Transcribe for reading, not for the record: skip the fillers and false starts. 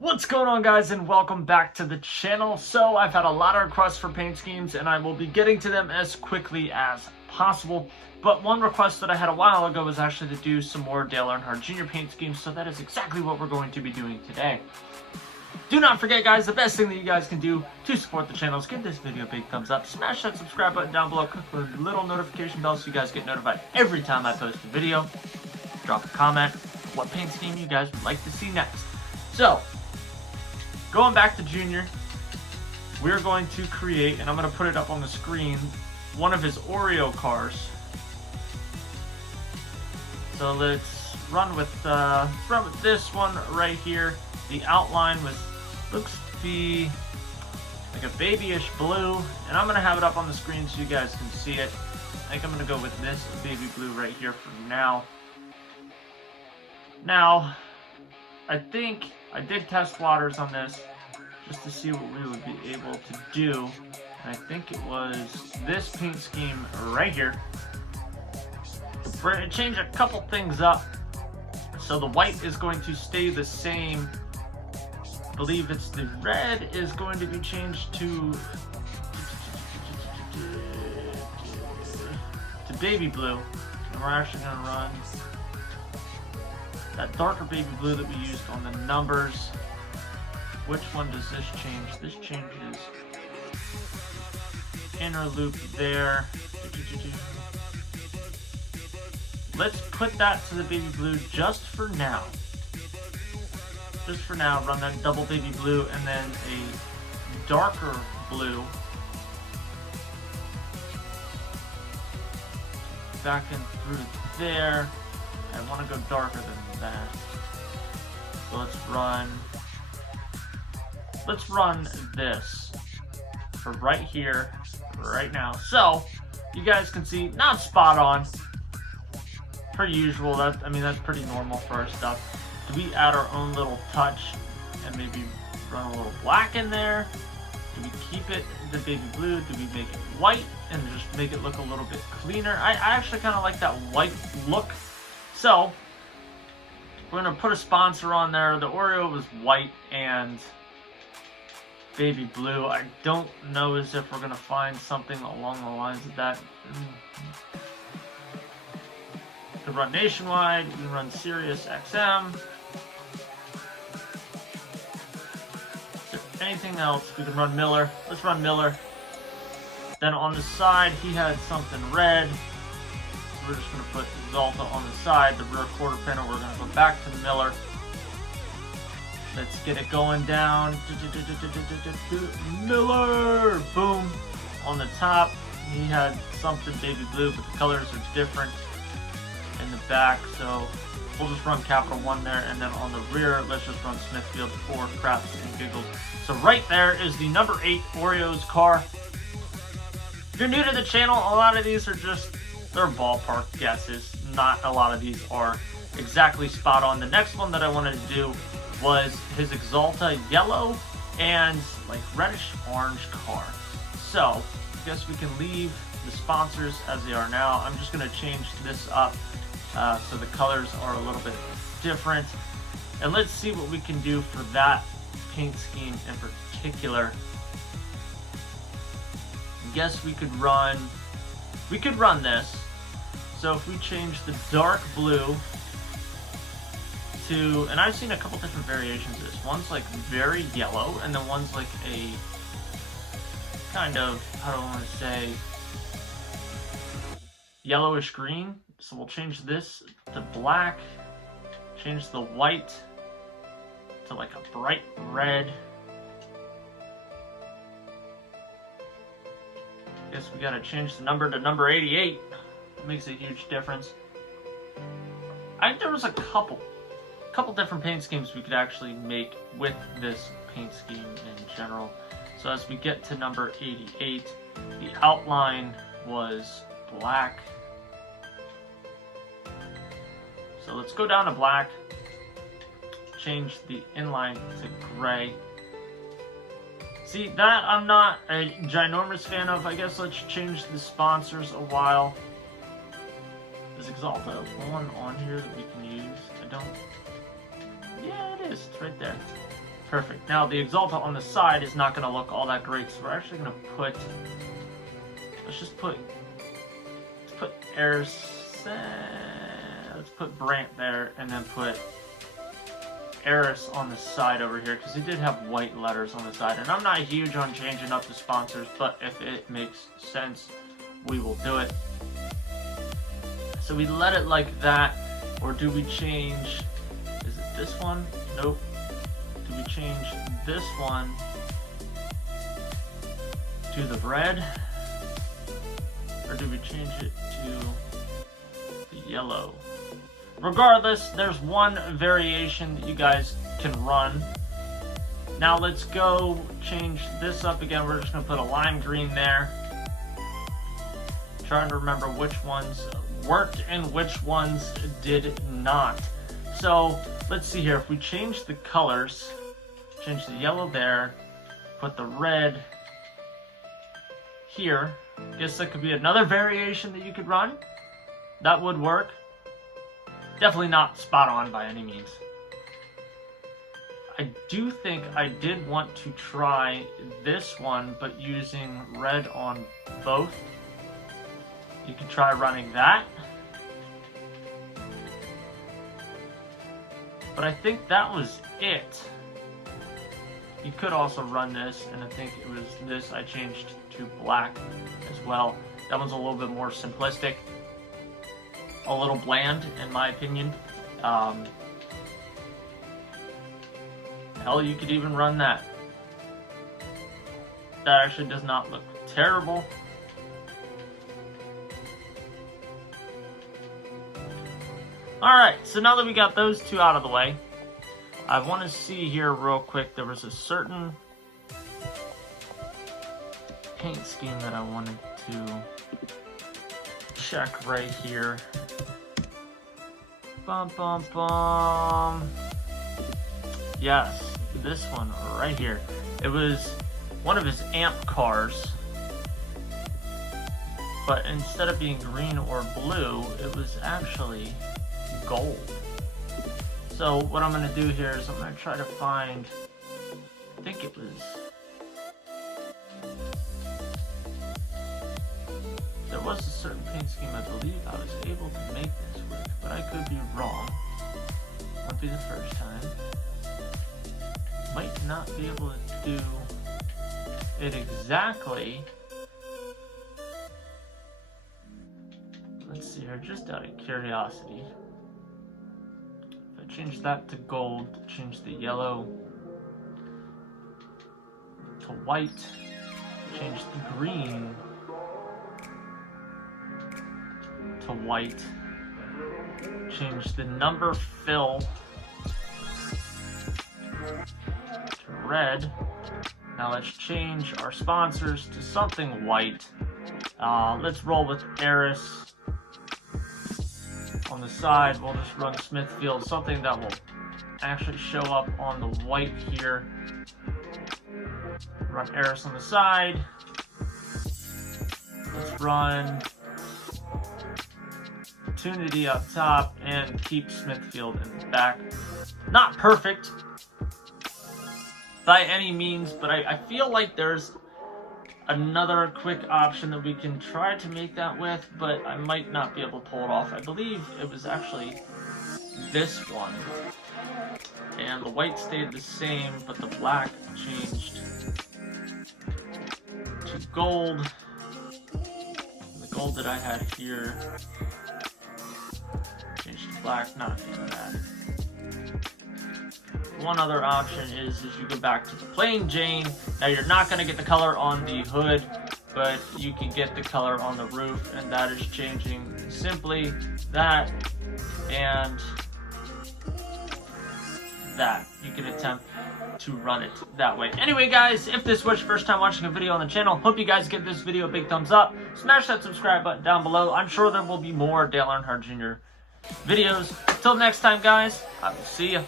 What's going on, guys, and welcome back to the channel. So I've had a lot of requests for paint schemes and I will be getting to them as quickly as possible. But one request that I had a while ago was actually to do some more Dale Earnhardt Jr. paint schemes, so that is exactly what we're going to be doing today. Do not forget, guys, the best thing that you guys can do to support the channel is give this video a big thumbs up, smash that subscribe button down below, click the little notification bell so you guys get notified every time I post a video. Drop a comment what paint scheme you guys would like to see next. So, going back to Junior, we're going to create, and I'm going to put it up on the screen, one of his Oreo cars. So let's run with this one right here. The outline looks to be like a babyish blue, and I'm going to have it up on the screen so you guys can see it. I think I'm going to go with this baby blue right here for now. Now, I think I did test waters on this just to see what we would be able to do. And I think it was this paint scheme right here. We're going to change a couple things up. So the white is going to stay the same. I believe it's the red is going to be changed to baby blue. And we're actually going to run that darker baby blue that we used on the numbers. Which one does this change? This changes inner loop there. Let's put that to the baby blue just for now. Just for now, run that double baby blue and then a darker blue back in through there. I want to go darker than that. So let's run this for right here, right now. So you guys can see, not spot on. Per usual, that's pretty normal for our stuff. Do we add our own little touch and maybe run a little black in there? Do we keep it the baby blue? Do we make it white and just make it look a little bit cleaner? I actually kind of like that white look. So we're gonna put a sponsor on there. The Oreo was white and baby blue. I don't know as if we're gonna find something along the lines of that. We can run Nationwide, we can run Sirius XM. Is there anything else? We can run Miller. Let's run Miller. Then on the side, he had something red. So we're just going to put Exalta on the side. The rear quarter panel, we're going to go back to Miller. Let's get it going down. Miller! Boom. On the top, he had something baby blue, but the colors are different in the back. So we'll just run Capital One there. And then on the rear, let's just run Smithfield for craps and giggles. So right there is the number 8 Oreos car. If you're new to the channel, a lot of these are just, they're ballpark guesses. Not a lot of these are exactly spot on. The next one that I wanted to do was his Exalta yellow and like reddish orange car. So I guess we can leave the sponsors as they are now. I'm just going to change this up so the colors are a little bit different. And let's see what we can do for that paint scheme in particular. I guess we could run this. So if we change the dark blue to, and I've seen a couple different variations of this. One's like very yellow, and then one's like a kind of, how do I want to say, yellowish green. So we'll change this to black, change the white to like a bright red. Guess we gotta change the number to number 88. It makes a huge difference. I think there was a couple different paint schemes we could actually make with this paint scheme in general. So as we get to number 88, the outline was black. So let's go down to black, change the inline to gray. See, that I'm not a ginormous fan of. I guess let's change the sponsors a while. Is Exalta one on here that we can use? I don't. Yeah, it is. It's right there. Perfect. Now the Exalta on the side is not going to look all that great, so we're actually going to put, let's put let's put Brant there, and then put Eris on the side over here, because he did have white letters on the side, and I'm not huge on changing up the sponsors, but if it makes sense, we will do it. So we let it like that, or do we change, is it this one? Nope. Do we change this one to the red, or do we change it to the yellow? Regardless, there's one variation that you guys can run. Now let's go change this up again. We're just going to put a lime green there. Trying to remember which ones worked and which ones did not. So let's see here. If we change the colors, change the yellow there, put the red here. Guess that could be another variation that you could run. That would work. Definitely not spot on by any means. I do think I did want to try this one, but using red on both. You can try running that. But I think that was it. You could also run this, and I think it was this I changed to black as well. That one's a little bit more simplistic. A little bland, in my opinion. Hell, you could even run that. That actually does not look terrible. Alright, so now that we got those two out of the way, I want to see here real quick, there was a certain paint scheme that I wanted to check right here. Bum, bum, bum. Yes, this one right here. It was one of his amp cars, but instead of being green or blue, it was actually gold. So what I'm going to do here is I'm going to try to find, I think it was, there was a certain paint scheme I believe I was able to make this with, but I could be wrong. Won't be the first time. Might not be able to do it exactly. Let's see here, just out of curiosity. If I change that to gold, change the yellow to white, change the green to white, change the number fill to red. Now let's change our sponsors to something white. Let's roll with Eris. On the side, we'll just run Smithfield, something that will actually show up on the white here. Run Eris on the side. Let's run Opportunity up top and keep Smithfield in the back. Not perfect by any means, but I feel like there's another quick option that we can try to make that with, but I might not be able to pull it off. I believe it was actually this one. And the white stayed the same, but the black changed to gold. The gold that I had here changed to black. Not a fan of that. One other option is you go back to the plain Jane. Now you're not going to get the color on the hood, but you can get the color on the roof, and that is changing simply that and that. You can attempt to run it that way. Anyway guys, if this was your first time watching a video on the channel, hope you guys give this video a big thumbs up. Smash that subscribe button down below. I'm sure there will be more Dale Earnhardt Jr. videos. Until next time guys, I will see you.